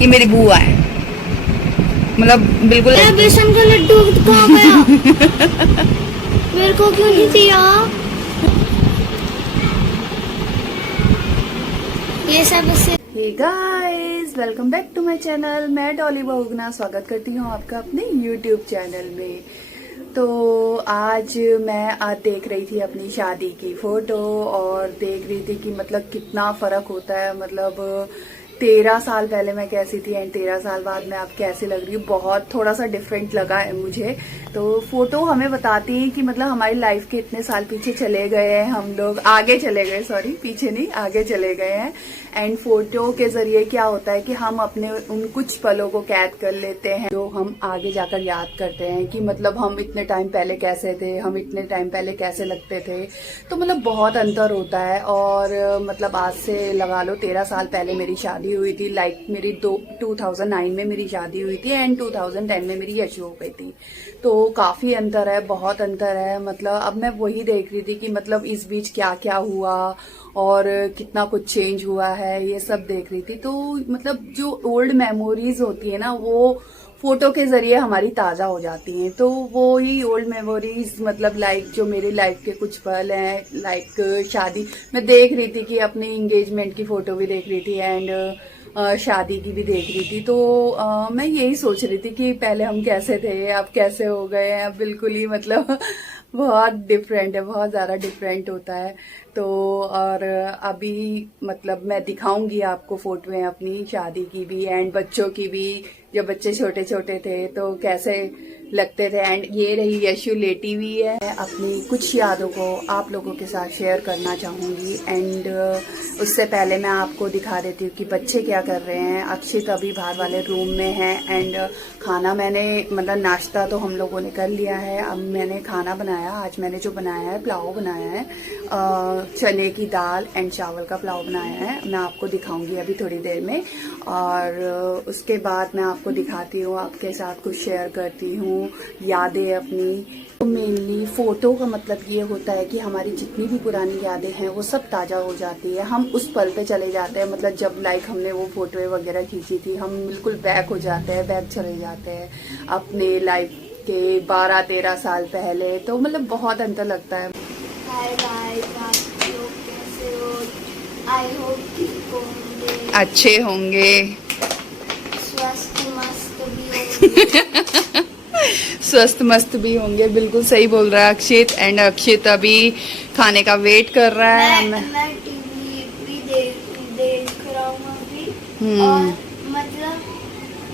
ये मेरी बुआ है, मतलब बिल्कुल। बेसन का लड्डू कहाँ गया? मेरे को क्यों नहीं दिया? ये सब उससे। Hey guys, welcome back to my channel. मैं डॉली बहुगुना स्वागत करती हूँ आपका अपने यूट्यूब चैनल में। तो आज मैं देख रही थी अपनी शादी की फोटो और देख रही थी कि मतलब कितना फर्क होता है। मतलब 13 साल पहले मैं कैसी थी एंड 13 साल बाद मैं अब कैसी लग रही हूँ। बहुत थोड़ा सा डिफरेंट लगा है मुझे। तो फोटो हमें बताती है कि मतलब हमारी लाइफ के इतने साल पीछे चले गए हैं, हम लोग आगे चले गए, सॉरी पीछे नहीं आगे चले गए हैं। एंड फोटो के जरिए क्या होता है कि हम अपने उन कुछ पलों को कैद कर लेते हैं जो हम आगे जाकर याद करते हैं कि मतलब हम इतने टाइम पहले कैसे थे, हम इतने टाइम पहले कैसे लगते थे। तो मतलब बहुत अंतर होता है। और मतलब आज से लगा लो 13 साल पहले मेरी शादी हुई थी। लाइक मेरी 2009 में मेरी शादी हुई थी एंड 2010 में मेरी यशु हो गई थी। तो काफी अंतर है, बहुत अंतर है। मतलब अब मैं वही देख रही थी कि मतलब इस बीच क्या क्या हुआ और कितना कुछ चेंज हुआ है, ये सब देख रही थी। तो मतलब जो ओल्ड मेमोरीज होती है ना, वो फोटो के जरिए हमारी ताजा हो जाती हैं। तो वो ही ओल्ड मेमोरीज मतलब लाइक जो मेरी लाइफ के कुछ पल हैं, लाइक शादी मैं देख रही थी कि अपनी एंगेजमेंट की फोटो भी देख रही थी एंड शादी की भी देख रही थी। तो मैं यही सोच रही थी कि पहले हम कैसे थे, अब कैसे हो गए हैं। अब बिल्कुल ही मतलब बहुत डिफरेंट है, बहुत ज्यादा डिफरेंट होता है। तो और अभी मतलब मैं दिखाऊंगी आपको फोटोएं अपनी शादी की भी एंड बच्चों की भी, जब बच्चे छोटे छोटे थे तो कैसे लगते थे। एंड ये रही यशु लेटी हुई है। अपनी कुछ यादों को आप लोगों के साथ शेयर करना चाहूंगी। एंड उससे पहले मैं आपको दिखा देती हूँ कि बच्चे क्या कर रहे हैं। अक्षित अभी बाहर वाले रूम में है एंड खाना मैंने मतलब नाश्ता तो हम लोगों ने कर लिया है। अब मैंने खाना बनाया। आज मैंने जो बनाया है पुलाव बनाया है, चने की दाल एंड चावल का पुलाव बनाया है। मैं आपको दिखाऊंगी अभी थोड़ी देर में। और उसके बाद मैं आपको दिखाती हूँ, आपके साथ कुछ शेयर करती हूँ यादें अपनी। तो मेनली फोटो का मतलब ये होता है कि हमारी जितनी भी पुरानी यादें हैं वो सब ताजा हो जाती है। हम उस पल पे चले जाते हैं, मतलब जब लाइक हमने वो फोटो वगैरह खींची थी, हम बिल्कुल बैक हो जाते हैं, बैक चले जाते हैं अपने लाइफ के 12-13 साल पहले। तो मतलब बहुत अंतर लगता है। हाय गाइस, आप लोग कैसे हो? आई होप ठीक होंगे, अच्छे होंगे, स्वस्थ मस्त भी होंगे। स्वस्थ मस्त भी होंगे। बिल्कुल सही बोल रहा है अक्षित। एंड अक्षित अभी खाने का वेट कर रहा है। मैं टीवी भी देख रहा हूँ अभी। और मतलब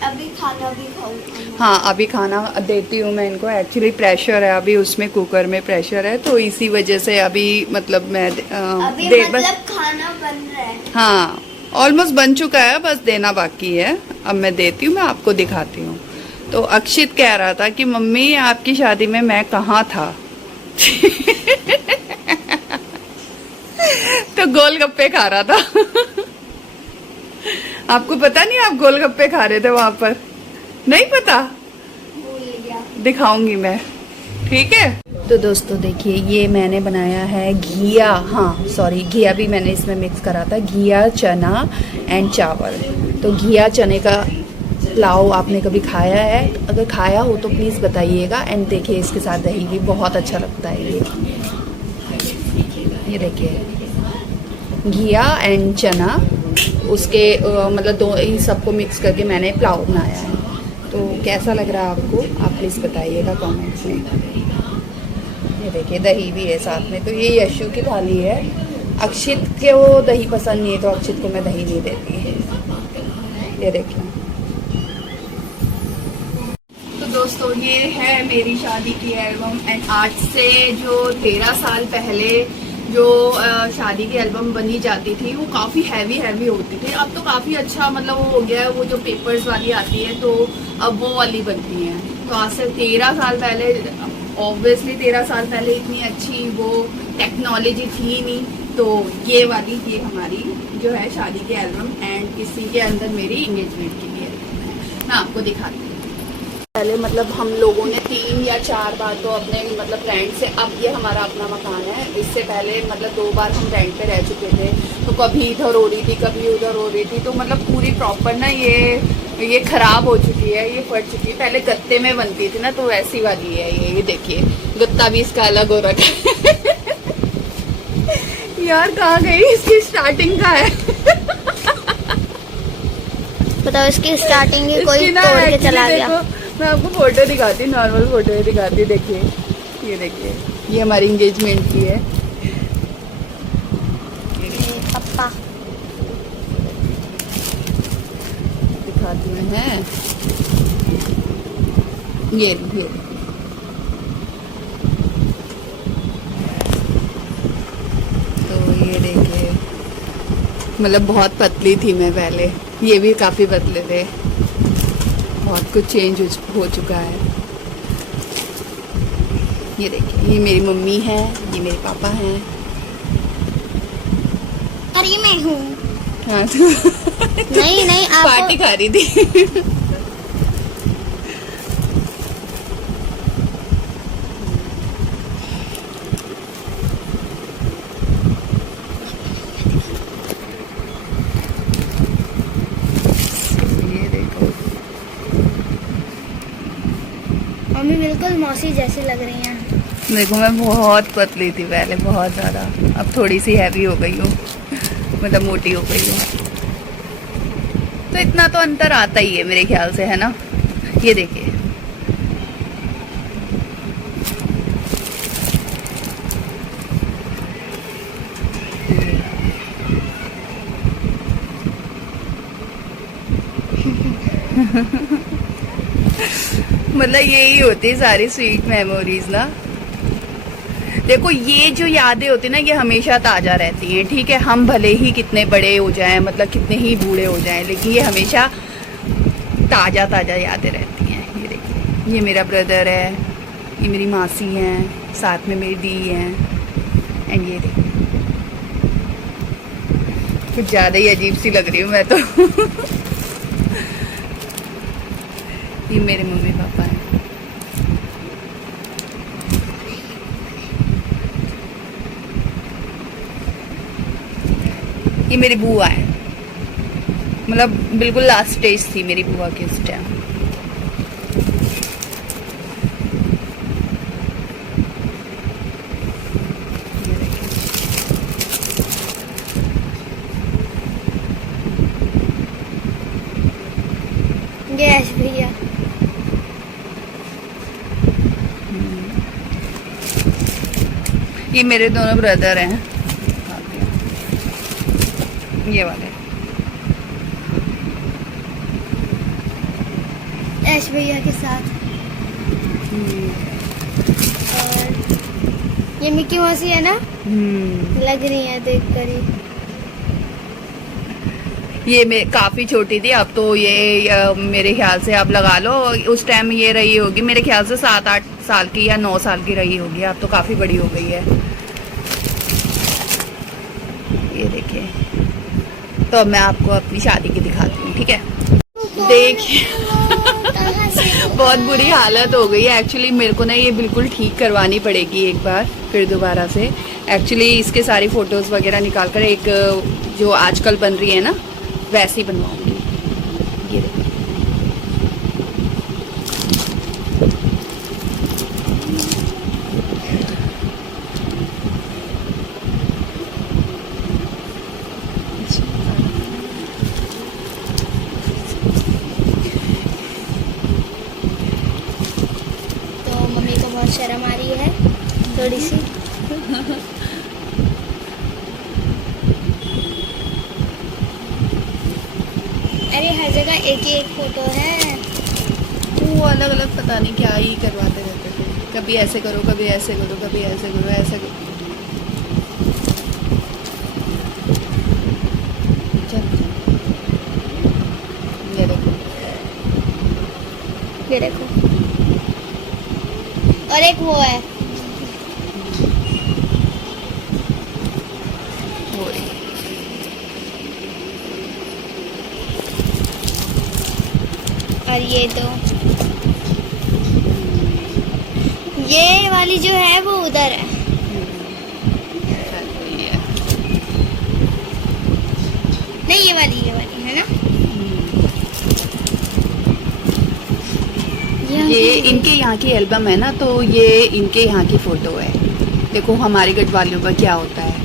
अभी खाना भी खाऊंगा। हाँ, अभी खाना देती हूँ मैं इनको। एक्चुअली प्रेशर है अभी उसमें, कुकर में प्रेशर है, तो इसी वजह से अभी मतलब मैं अभी मतलब बस खाना बन रहा है। हाँ, ऑलमोस्ट बन चुका है, बस देना बाकी है। अब मैं देती हूँ, मैं आपको दिखाती हूँ। तो अक्षित कह रहा था कि मम्मी आपकी शादी में मैं कहाँ था। तो गोलगप्पे खा रहा था। आपको पता नहीं आप गोलगप्पे खा रहे थे वहां पर? नहीं पता? भूल गया। दिखाऊंगी मैं, ठीक है। तो दोस्तों देखिए, ये मैंने बनाया है घिया, हाँ सॉरी घिया भी मैंने इसमें मिक्स करा था, घिया चना एंड चावल। तो घिया चने का पुलाव आपने कभी खाया है? अगर खाया हो तो प्लीज़ बताइएगा। एंड देखिए इसके साथ दही भी बहुत अच्छा लगता है। ये देखिए घिया एंड चना, उसके मतलब दो ही सबको मिक्स करके मैंने पुलाव बनाया है। तो कैसा लग रहा है आपको, आप प्लीज़ बताइएगा कमेंट्स में। ये देखिए दही भी है साथ में। तो ये यशु की थाली है। अक्षित के वो दही पसंद नहीं है तो अक्षित को मैं दही नहीं देती। ये देखिए। तो दोस्तों ये है मेरी शादी की एल्बम। एंड आज से जो 13 साल पहले जो शादी की एल्बम बनी जाती थी वो काफ़ी हैवी होती थी। अब तो काफ़ी अच्छा मतलब वो हो गया है, वो जो पेपर्स वाली आती है तो अब वो वाली बनती है। तो आज से 13 साल पहले, ऑब्वियसली 13 साल पहले इतनी अच्छी वो टेक्नोलॉजी थी नहीं। तो ये वाली ये हमारी जो है शादी की एल्बम एंड इसी के अंदर मेरी एंगेजमेंट की भी एल्बम है। मैं आपको दिखाती हूँ। पहले मतलब हम लोगों ने 3 या 4 बार तो अपने मतलब रेंट से, अब ये हमारा अपना मकान है, इससे पहले मतलब 2 बार हम रेंट पे रह चुके थे। तो कभी इधर हो रही थी, कभी उधर हो रही थी, तो मतलब पूरी प्रॉपर ना ये खराब हो चुकी है, ये फट चुकी है। पहले गत्ते में बनती थी ना, तो वैसी वाली है ये देखिए, गत्ता भी इसका अलग हो रखा है। यार कहाँ गई, इसकी स्टार्टिंग का है। बताओ इसकी स्टार्टिंग ही कोई इसकी ना तोड़ के actually चला गया। देखो, मैं आपको फोटो दिखाती, नॉर्मल फोटो दिखाती, देखिए ये देखिए, ये हमारी एंगेजमेंट की है। पप्पा दिखाती हूँ है, ये तो ये देखिए, मतलब बहुत पतली थी मैं पहले, ये भी काफी पतले थे, बहुत कुछ चेंज हो चुका है। ये देखिए, ये मेरी मम्मी है, ये मेरे पापा हैं। और ये मैं हूँ। हाँ तो नहीं आप पार्टी खा रही थी। ये देखो, मम्मी बिल्कुल मौसी जैसी लग रही हैं। देखो मैं बहुत पतली थी पहले, बहुत ज़्यादा, अब थोड़ी सी हैवी हो गई हूँ, मतलब मोटी हो गई हूँ। तो इतना तो अंतर आता ही है मेरे ख्याल से, है ना। ये देखिए, मतलब यही होती है सारी स्वीट मेमोरीज ना। देखो ये जो यादें होती है ना, ये हमेशा ताज़ा रहती हैं, ठीक है। हम भले ही कितने बड़े हो जाएं, मतलब कितने ही बूढ़े हो जाएं, लेकिन ये हमेशा ताज़ा ताज़ा यादें रहती हैं। ये देखिए, ये मेरा ब्रदर है, ये मेरी मासी हैं, साथ में मेरी दी हैं, एंड ये देखिए, कुछ ज़्यादा ही अजीब सी लग रही हूँ मैं तो। ये मेरे मम्मी पापा हैं। ये मेरी बुआ है, मतलब बिल्कुल लास्ट स्टेज थी मेरी बुआ की उस टाइम। यस भैया। ये मेरे दोनों ब्रदर हैं, ये वाले। ऐश भैया के साथ। और ये मिक्की मौसी है ना, लग रही है देख कर ही। ये मैं काफ़ी छोटी थी, अब तो ये मेरे ख्याल से आप लगा लो, उस टाइम ये रही होगी मेरे ख्याल से 7-8 साल की या 9 साल की रही होगी, अब तो काफ़ी बड़ी हो गई है। ये देखिए, तो अब मैं आपको अपनी शादी की दिखाती हूँ, ठीक है। देखिए, बहुत बुरी हालत हो गई है एक्चुअली, मेरे को ना ये बिल्कुल ठीक करवानी पड़ेगी एक बार फिर दोबारा से। एक्चुअली इसके सारी फ़ोटोज़ वगैरह निकाल कर एक जो आजकल बन रही है ना, वैसे ही बनवाऊंगी। ये देखो, तो मम्मी को बहुत शर्म आ रही है थोड़ी सी। अरे हर जगह एक ही एक फोटो है। वो अलग अलग पता नहीं क्या ही करवाते रहते थे, कभी ऐसे करो, कभी ऐसे करो, कभी ऐसे करो, ऐसे करो। ये देखो, ये देखो, और एक वो है, वो रही। और ये तो ये वाली जो है वो उधर है। सही है। नहीं, ये वाली है ना। ये इनके यहाँ की एल्बम है ना, तो ये इनके यहाँ की फोटो है। देखो हमारे गढ़वालियों का क्या होता है,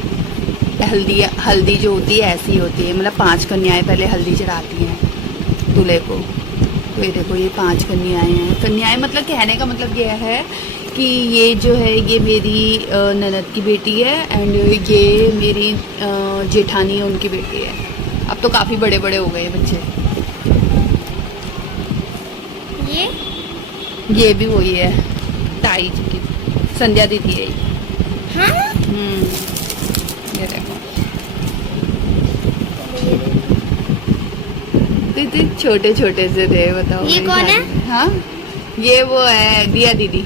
हल्दी जो होती है ऐसी होती है, मतलब 5 कन्याएं पहले हल्दी चढ़ाती हैं दूल्हे को। तो ये देखो ये 5 कन्याएं हैं। कन्याएं मतलब कहने का मतलब ये है कि ये जो है ये मेरी ननद की बेटी है, एंड ये मेरी जेठानी है, उनकी बेटी है। अब तो काफ़ी बड़े बड़े हो गए हैं बच्चे। ये भी वही है, ताई जी की, संध्या दीदी है ये। हाँ? ये देखो दीदी छोटे छोटे से थे, बताओ। ये कौन है? हाँ, ये वो है दिया दीदी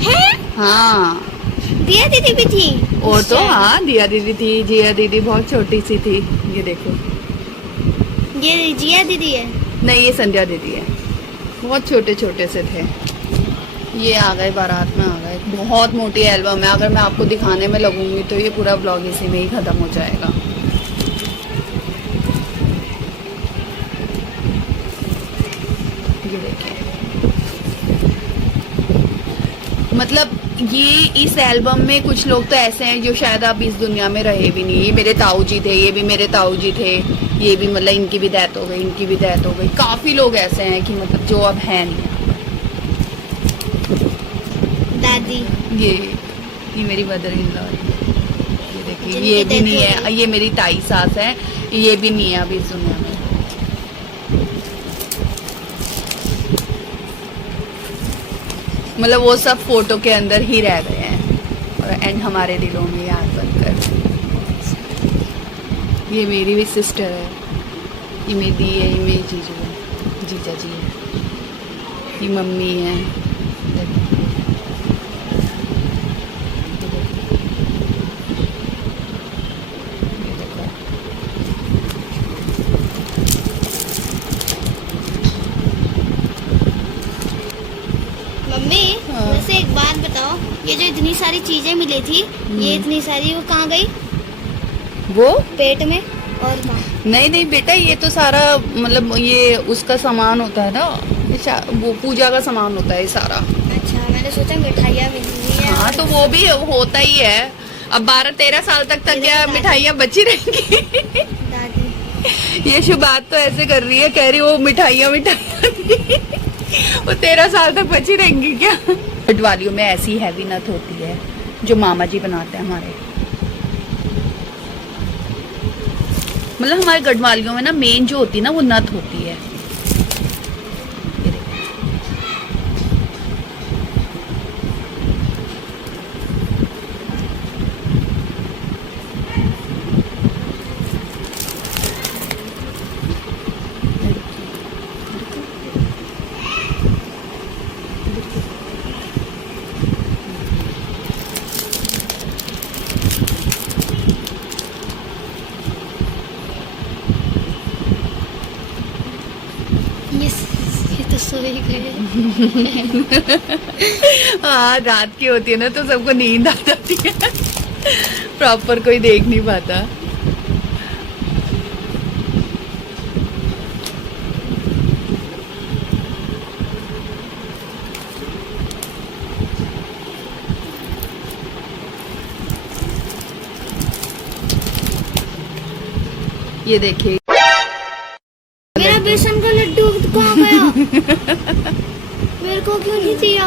है? हाँ। दिया दीदी भी थी और तो अच्छा। हाँ, दिया दीदी थी। जिया दीदी बहुत छोटी सी थी। ये देखो, ये जिया दीदी है। नहीं ये संध्या दीदी है। बहुत छोटे छोटे से थे। ये आ गए, बारात में आ गए। बहुत मोटी एल्बम है, अगर मैं आपको दिखाने में लगूंगी तो ये पूरा ब्लॉग इसी में ही खत्म हो जाएगा। ये देखिए, मतलब ये इस एल्बम में कुछ लोग तो ऐसे हैं जो शायद अब इस दुनिया में रहे भी नहीं। ये मेरे ताऊ जी थे, ये भी मेरे ताऊ जी थे, ये भी मतलब इनकी भी डेथ हो गई, इनकी भी डेथ हो गई। काफी लोग ऐसे हैं कि मतलब जो अब हैं नहीं। दादी ये मेरी मदर इन लॉ है। ये देखिए, जिनकी ये भी death नहीं हो है। ये मेरी ताई सास है, ये भी नहीं है अभी इस दुनिया में। मतलब वो सब फोटो के अंदर ही रह गए हैं और एंड हमारे दिलों में याद बनकर। ये मेरी भी सिस्टर है, ये मेरी दी है, ये मेरी जीजू है, जीजा जी है, ये मम्मी है। मम्मी हाँ। वैसे एक बात बताओ, ये जो इतनी सारी चीजें मिली थी, ये इतनी सारी वो कहाँ गई? वो पेट में और कहाँ? नहीं नहीं बेटा, ये तो सारा मतलब ये उसका सामान होता है ना, वो पूजा का सामान होता है ये सारा। अच्छा, मैंने सोचा मिठाइयाँ मिली है। हाँ तो वो भी होता ही है। अब 12-13 साल तक क्या मिठाइयाँ बची रहेंगी? दादी ये शुभात तो ऐसे कर रही है, कह रही वो मिठाइयाँ वो 13 साल तक बची रहेंगी क्या? गढ़वालियों में ऐसी हैवी नथ होती है जो मामा जी बनाते हैं हमारे। मतलब हमारे गढ़वालियों में ना मेन जो होती है ना वो नथ होती है। ये तो सो ही गए। हाँ रात की होती है ना तो सबको नींद आ जाती है। प्रॉपर कोई देख नहीं पाता। ये देखिए, मेरा बेसन का लड्डू कहाँ गया? मेरे को क्यों नहीं दिया?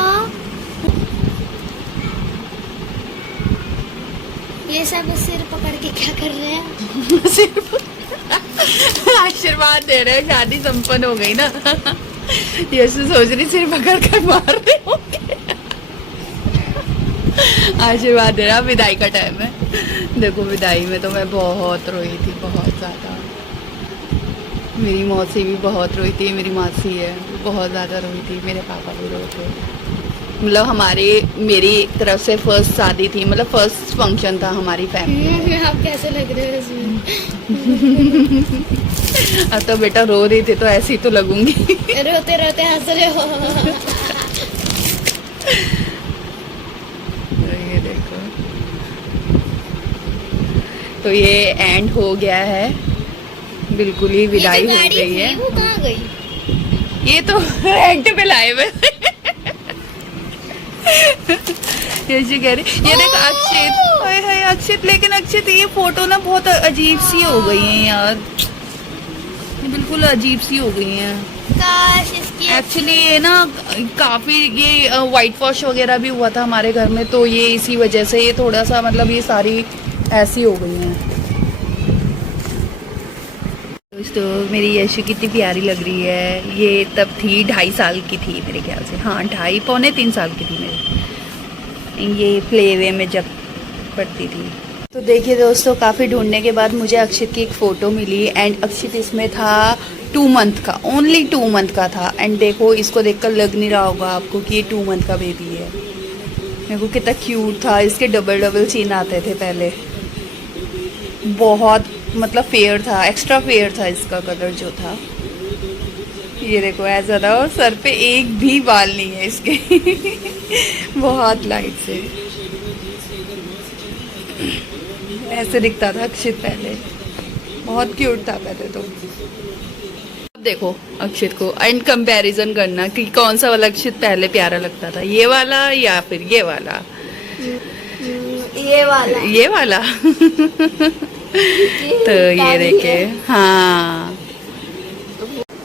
ये सब सिर पकड़ के क्या कर रहे हैं? सिर्फ आशीर्वाद दे रहे हैं, शादी संपन्न हो गई ना। यशु सोच रही सिर पकड़ कर मार रहे होंगे। आशीर्वाद दे रहा, विदाई का टाइम है। देखो विदाई में तो मैं बहुत रोई थी, बहुत ज्यादा। मेरी मौसी भी बहुत रोई थी, मेरी मासी है बहुत ज्यादा रोई थी, मेरे पापा भी रोए थे। मतलब मेरी तरफ से फर्स्ट शादी थी, मतलब फर्स्ट फंक्शन था हमारी फैमिली में। आप कैसे लग रहे हो इसमें? अब तो बेटा रो रही थी तो ऐसी तो लगूंगी। रोते रोते हंस रहे हो। तो ये एंड हो गया है, बिल्कुल ही विदाई हो गई है। वो कहाँ गई? ये तो रेंट पे लाए हुए यशु कह रही ये देख अक्षित, हाय हाय अक्षित, लेकिन अक्षित ये फोटो ना बहुत अजीब सी हो गई है यार, ये बिल्कुल अजीब सी हो गई है। काश इसकी एक्चुअली ये ना काफी ये वाइट वॉश वगैरह भी हुआ था हमारे घर में, तो ये इसी वजह से ये थोड़ा सा मतलब ये सारी ऐसी हो गई हैं। तो मेरी यशु कितनी प्यारी लग रही है। ये तब थी 2.5 साल की थी मेरे ख्याल से, हाँ 2.5 पौने 3 साल की थी मेरी, ये प्ले वे में जब पढ़ती थी। तो देखिए दोस्तों, काफ़ी ढूंढने के बाद मुझे अक्षित की एक फ़ोटो मिली एंड अक्षित इसमें था 2 मंथ का, ओनली 2 मंथ का था। एंड देखो इसको देखकर लग नहीं रहा होगा आपको कि ये 2 मंथ का बेबी है। मेरे को कितना क्यूट था, इसके डबल डबल चीन आते थे पहले, बहुत मतलब फेयर था, एक्स्ट्रा फेयर था इसका कलर जो था। ये देखो ऐसा था, और सर पे एक भी बाल नहीं है इसके बहुत लाइट से ऐसे दिखता था अक्षित पहले, बहुत क्यूट था पहले तो। अब देखो अक्षित को एंड कंपैरिजन करना कि कौन सा वाला अक्षित पहले प्यारा लगता था, ये वाला या फिर ये वाला। ये वाला, ये वाला तो ये देखे, हाँ।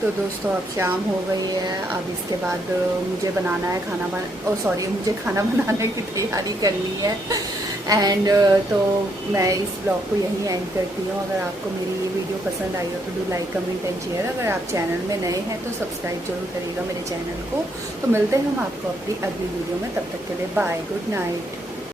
तो दोस्तों अब शाम हो गई है, अब इसके बाद मुझे बनाना है खाना मुझे खाना बनाने की तैयारी करनी है। एंड तो मैं इस ब्लॉग को यहीं एंड करती हूँ। अगर आपको मेरी ये वीडियो पसंद आई हो तो do like comment and share. अगर आप चैनल में नए हैं तो सब्सक्राइब जरूर करिएगा मेरे चैनल को। तो मिलते हैं हम आपको अपनी अगली वीडियो में, तब तक के लिए बाय, गुड नाइट।